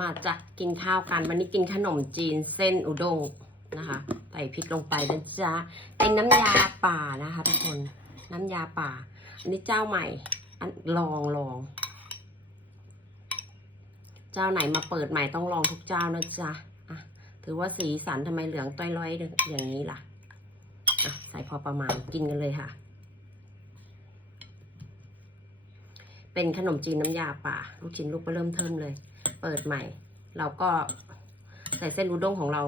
มาจะกินข้าวกัน วันนี้กินขนมจีนเส้นอุด้งนะคะ ใส่พริกลงไปนะจ๊ะเป็นน้ำยาป่านะคะทุกคน น้ำยาป่า อันนี้เจ้าใหม่ อันลองลอง เจ้าไหนมาเปิดใหม่ต้องลองทุกเจ้านะจ๊ะอะถือว่าสีสันทำไมเหลืองต้อยร้อยอย่างนี้ล่ะอะใส่พอประมาณกินกันเลยค่ะ เป็นขนมจีนน้ำยาป่า ลูกชิ้นลูกก็เริ่มเทิมเลย เปิดใหม่ เราก็ใส่เส้นอุด้งของเรา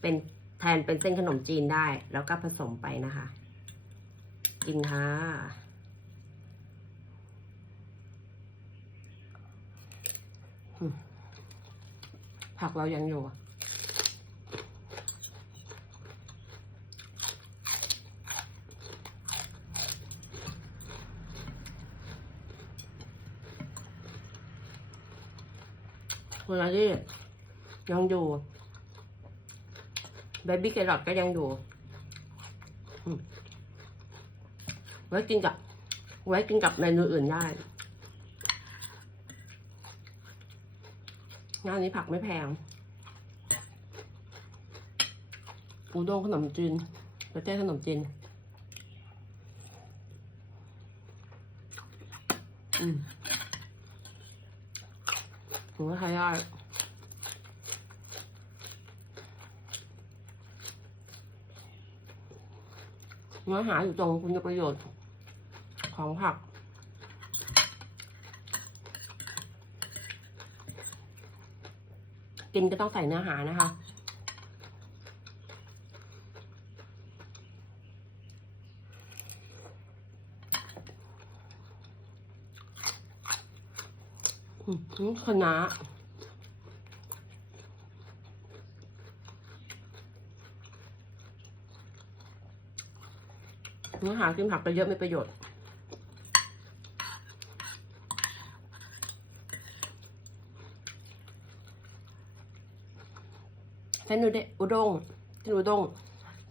เป็นแทนเป็นเส้นขนมจีนได้ แล้วก็ผสมไปนะคะ กินค่ะผักเรายังอยู่ เวลาที่ยังอยู่เบบี้แครอทก็ยังอยู่ ไว้กินกับ ไว้กินกับเมนูอื่นได้งานนี้ผักไม่แพง อูด้งขนมจีนประเทศขนมจีนอืม ผมว่าใช้ได้เนื้อหาอยู่ตรงคุณประโยชน์ของผัก กินก็ต้องใส่เนื้อหานะคะ อืมคณะเนื้อหากินผักไปเยอะไมีประโยชน์เส้นอุเดอุด้งเส้นอุด้ง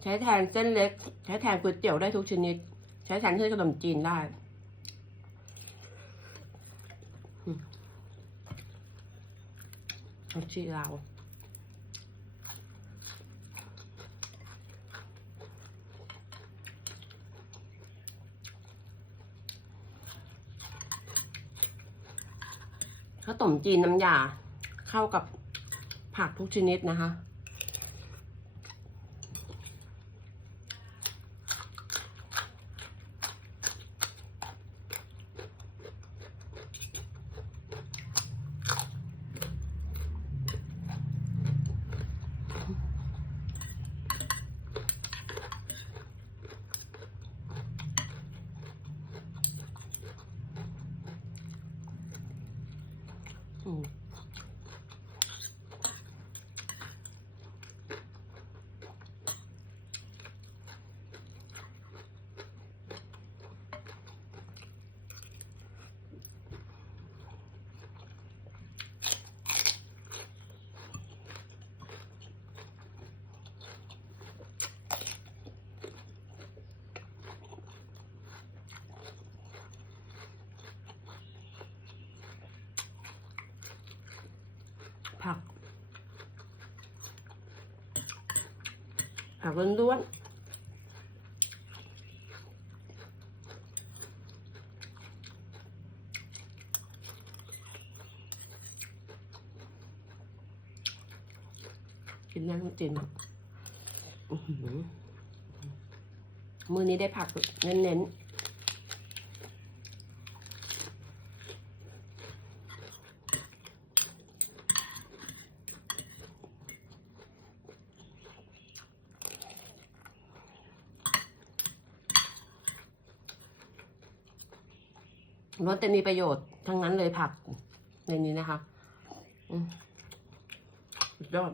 ใช้แทนเส้นเล็ก ใช้แทนก๋วยเตี๋ยวได้ทุกชนิด ใช้แทนเส้นขนมจีนได้ อืมเอาชีเราข้าวต้มจีนน้ำยาเข้ากับผักทุกชนิดนะคะ อืม ผัก ผักล้วนๆกินได้ทุกจินมือนี้ได้ผักเน้นๆ รสจะมีประโยชน์ทั้งนั้นเลยผักในนี้นะคะ อืมยอด